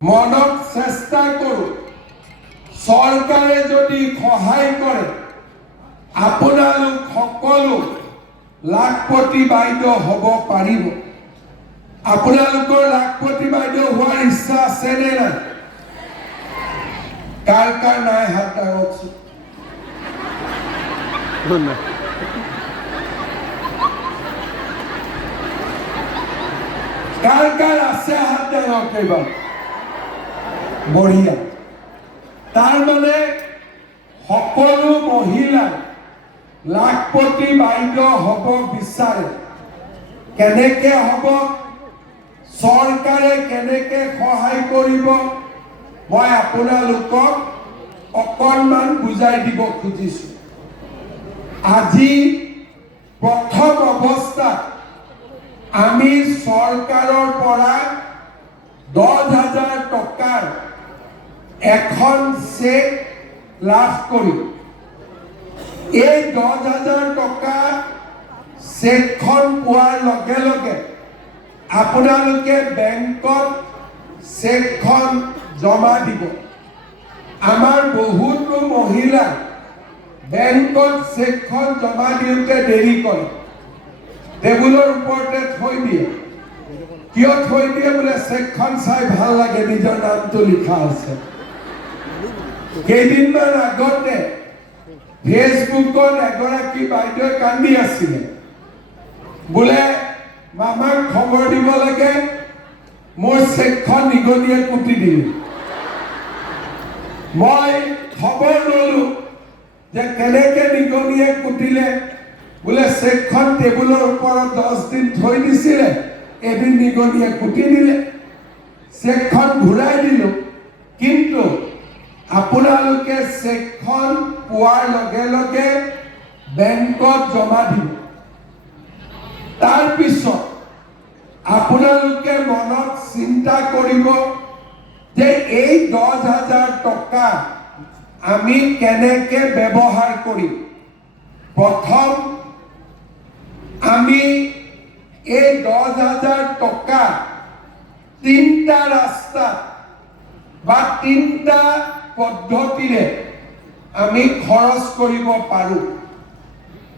মনত চেষ্টা কৰোঁ চৰকাৰে যদি সহায় কৰে আপোনালোক সকলো লাখপতি বাইদেউ হ'ব পাৰিব। আপোনালোকৰ লাখপতি বাইদেউ হোৱাৰ ইচ্ছা আছে নে নাই? কাৰ কাৰ নাই হাত দাঙকচোন। কাৰ কাৰ আছে হাত দাঙক এইবাৰ। বঢ়িয়া। তাৰ মানে সকলো মহিলা লাখপতি বাইদেউ হ'ব বিচাৰে। কেনেকে হ'ব, চৰকাৰে কেনেকে সহায় কৰিব, মই আপোনালোকক অকণমান বুজাই দিব খুজিছোঁ। আজি প্ৰথম অৱস্থাত আমি চৰকাৰৰ পৰা 10,000 টকাৰ এখন চেক লাভ কৰিম। এই 10,000 টকা চেকখন পোৱাৰ লগে লগে আপোনালোকে বেংকত চেকখন জমা দিব। আমাৰ বহুতো মহিলা বেংকত চেকখন জমা দিওঁতে দেৰি কৰে, টেবুলৰ ওপৰতে থৈ দিয়ে। কিয় থৈ দিয়ে বোলে? চেকখন চাই ভাল লাগে, নিজৰ নামটো লিখা আছে। কেইদিনমান আগতে ফেচবুকত এগৰাকী বাইদেৱে কান্দি আছিলে, বোলে মামাক খবৰ দিব লাগে, মোৰ চেকখন নিগনিয়ে কুটি দিলে। মই খবৰ ললো যে কেনেকে নিগনিয়ে কুটিলে। বোলে চেকখন টেবুলৰ ওপৰত 10 দিন থৈ দিছিলে, এদিন নিগনিয়ে কুটি দিলে। চেকখন ঘূৰাই দিলো, কিন্তু আপোনালোকে চেকখন পোৱাৰ লগে লগে বেংকত জমা দিব। তাৰপিছত আপোনালোকে মনত চিন্তা কৰিব যে এই 10,000 টকা আমি কেনেকে ব্যৱহাৰ কৰিম। প্ৰথম আমি এই 10,000 টকা 3টা ৰাস্তা বা 3টা পদ্ধতিৰে আমি খৰচ কৰিব পাৰোঁ।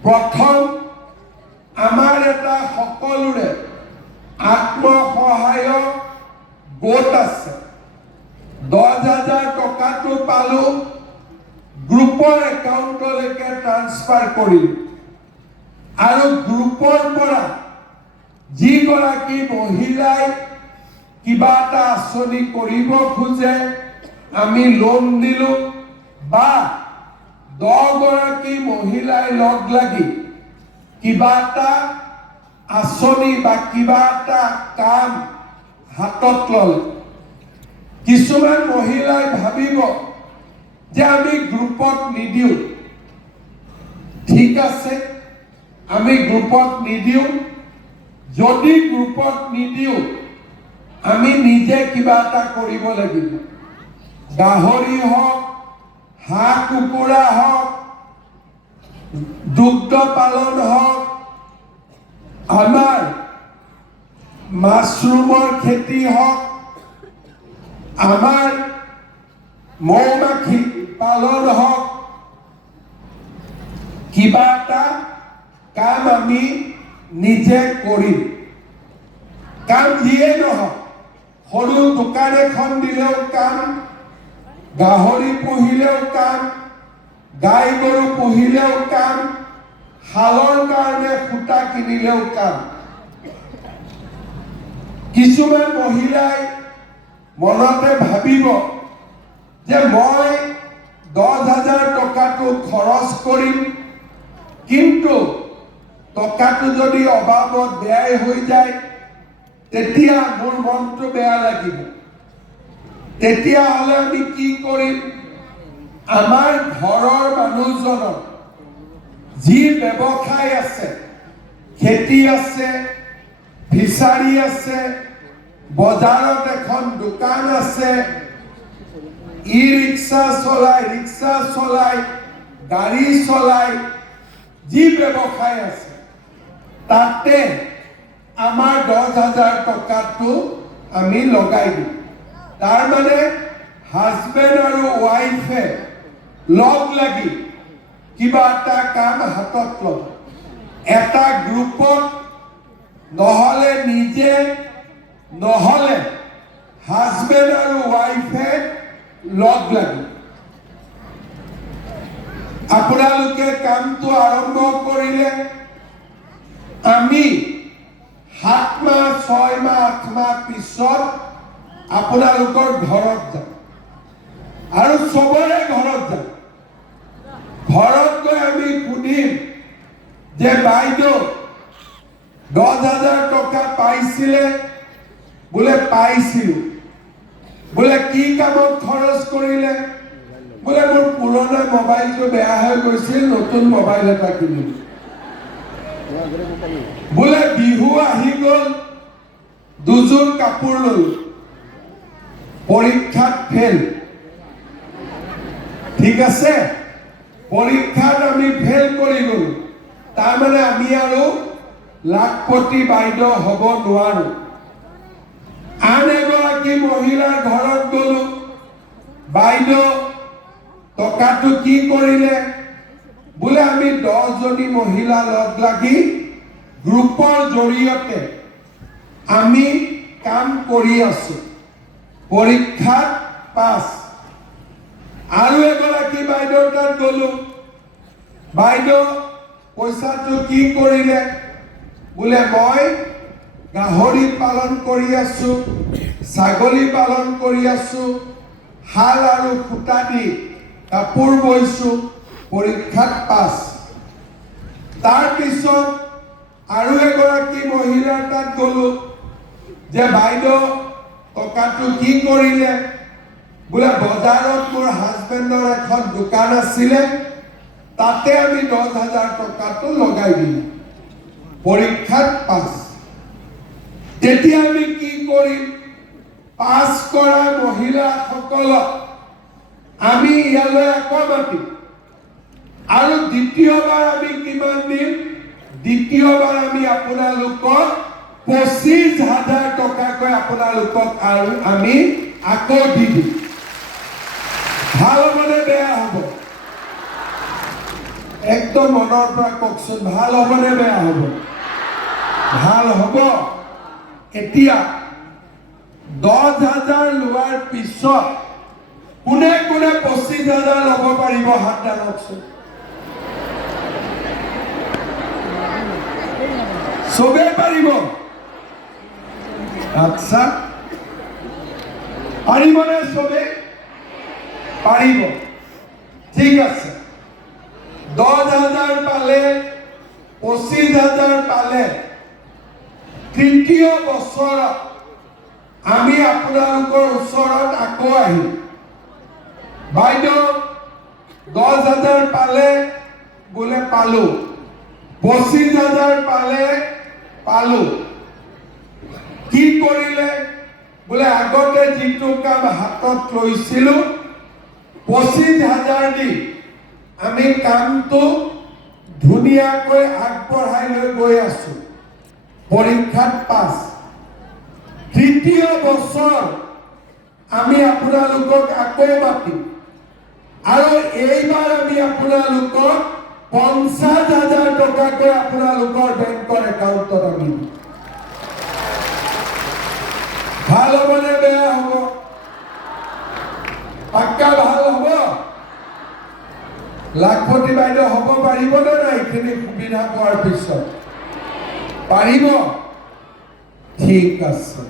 প্ৰথম, আমাৰ এটা সকলোৰে আত্মসহায়ক গোট আছে। 10,000 টকাটো পালোঁ, গ্ৰুপৰ একাউণ্টলৈকে ট্ৰান্সফাৰ কৰিলোঁ। আৰু গ্ৰুপৰ পৰা যিগৰাকী মহিলাই কিবা এটা আঁচনি কৰিব খোজে আমি লোন দিলোঁ, বা 10 গৰাকী মহিলাই লগ লাগি কিবা এটা আঁচনি বা কিবা এটা কাম হাতত ল'লে। কিছুমান মহিলাই ভাবিব যে আমি গ্ৰুপত নিদিওঁ। ঠিক আছে, আমি গ্ৰুপত নিদিওঁ। যদি গ্ৰুপত নিদিওঁ, আমি নিজে কিবা এটা কৰিব লাগিব। গাহৰি হওক, হাঁহ কুকুৰা হওক, দুগ্ধ পালন হওক, আমাৰ মাছৰুমৰ খেতি হওক, আমাৰ মৌ-মাখি পালন হওক, কিবা এটা কাম আমি নিজে কৰিম। কাম যিয়ে নহওক, সৰু দোকান এখন দিলেও কাম, গাহৰি পুহিলেও কাম, গাই গৰু পুহিলেও কাম, শালৰ কাৰণে সূতা কিনিলেও কাম। কিছুমান মহিলাই মনতে ভাবিব যে মই 10,000 টকাটো খৰচ কৰিম, কিন্তু টকাটো যদি অভাৱত ব্যয় হৈ যায় তেতিয়া মোৰ মনটো বেয়া লাগিব। তেতিয়াহ'লে আমি কি কৰিম? আমাৰ ঘৰৰ মানুহজনৰ যি ব্যৱসায় আছে, খেতি আছে, ফিচাৰী আছে, বজাৰত এখন দোকান আছে, ৰিক্সা চলাই, গাড়ী চলাই, যি ব্যৱসায় আছে, তাতে আমাৰ 10,000 টকাটো আমি লগাই দিওঁ। তাৰ মানে হাজবেণ্ড আৰু ৱাইফে লগ লাগি কিবা এটা কাম হাতত লয় এটা গ্ৰুপত নহলে নিজে নহলে হাজবেণ্ড আৰু ৱাইফে লগ লাগি আপোনালোকে কামটো আৰম্ভ কৰিলে আমি 7 মাহ 6 মাহ 8 মাহ পিছত আপোনালোকৰ ঘৰত যাম আৰু সবৰে ঘৰত যাম ঘৰত গৈ আমি সুধিম যে বাইদেউ 10,000 টকা পাইছিলে বোলে পাইছিলো বোলে কি কামত খৰচ কৰিলে বোলে মোৰ পুৰণা মোবাইলটো বেয়া হৈ গৈছিল নতুন মোবাইল এটা কিনিলো বোলে বিহু আহি গ'ল দুযোৰ কাপোৰ ললো পৰীক্ষাত ফেল ঠিক আছে পৰীক্ষাত আমি ফেল কৰি গ'লো তাৰমানে আমি আৰু লাখপতি বাইদেউ হ'ব নোৱাৰো আন এগৰাকী মহিলাৰ ঘৰত গ'লো বাইদেউ টকাটো কি কৰিলে বোলে আমি 10 জনী মহিলা লগ লাগি গ্ৰুপৰ জৰিয়তে আমি কাম কৰি আছো পৰীক্ষাত পাছ আৰু এগৰাকী বাইদেউ তাত গ'লো বাইদেউ পইচাটো কি কৰিলে বোলে মই গাহৰি পালন কৰি আছো ছাগলী পালন কৰি আছো হাল আৰু খুঁটা দি কাপোৰ বৈছো পৰীক্ষাত পাছ তাৰ পিছত আৰু এগৰাকী মহিলাৰ তাত গ'লো যে বাইদেউ টকাটো কি কৰিলে বোলে বজাৰত মোৰ হাজবেণ্ডৰ এখন দোকান আছিলে তাতে আমি 10,000 টকাটো লগাই দিলো পৰীক্ষাত পাছ তেতিয়া আমি কি কৰিম পাছ কৰা মহিলাসকলক আমি ইয়ালৈ আকৌ মাতিম আৰু দ্বিতীয়বাৰ আমি কিমান দিম দ্বিতীয়বাৰ আমি আপোনালোকক 25,000 টকাকৈ আপোনালোকক আৰু আমি আকৌ দি দিম ভাল হ'বনে বেয়া হ'ব একদম মনৰ পৰা কওকচোন ভাল হ'বনে বেয়া হ'ব ভাল হ'ব এতিয়া 10,000 লোৱাৰ পিছত কোনে কোনে 25,000 ল'ব পাৰিব হাত দাঙকচোন সবে পাৰিব আচ্ছা পাৰিবনে সবে পাৰিব ঠিক আছে 10,000 পালে 25,000 পালে তৃতীয় বছৰত আমি আপোনালোকৰ ওচৰত আকৌ আহিম বাইদেউ 10,000 পালে বোলে পালো 25,000 পালে পালো কি কৰিলে বোলে আগতে যিটো কাম হাতত লৈছিলো 25,000 দি আমি কামটো ধুনীয়াকৈ আগবঢ়াই লৈ গৈ আছো পৰীক্ষাত পাছ তৃতীয় বছৰ আমি আপোনালোকক আকৌ মাতিম আৰু এইবাৰ আমি আপোনালোকক 50,000 টকাকৈ আপোনালোকৰ বেংকৰ একাউণ্টত আমি ভাল হ'বনে বেয়া হ'ব পাক্কা ভাল হ'ব লাখপতি বাইদেউ হ'ব পাৰিবনে নাই এইখিনি সুবিধা পোৱাৰ পিছত পাৰিব ঠিক আছে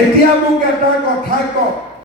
এতিয়া মোক এটা কথা কওক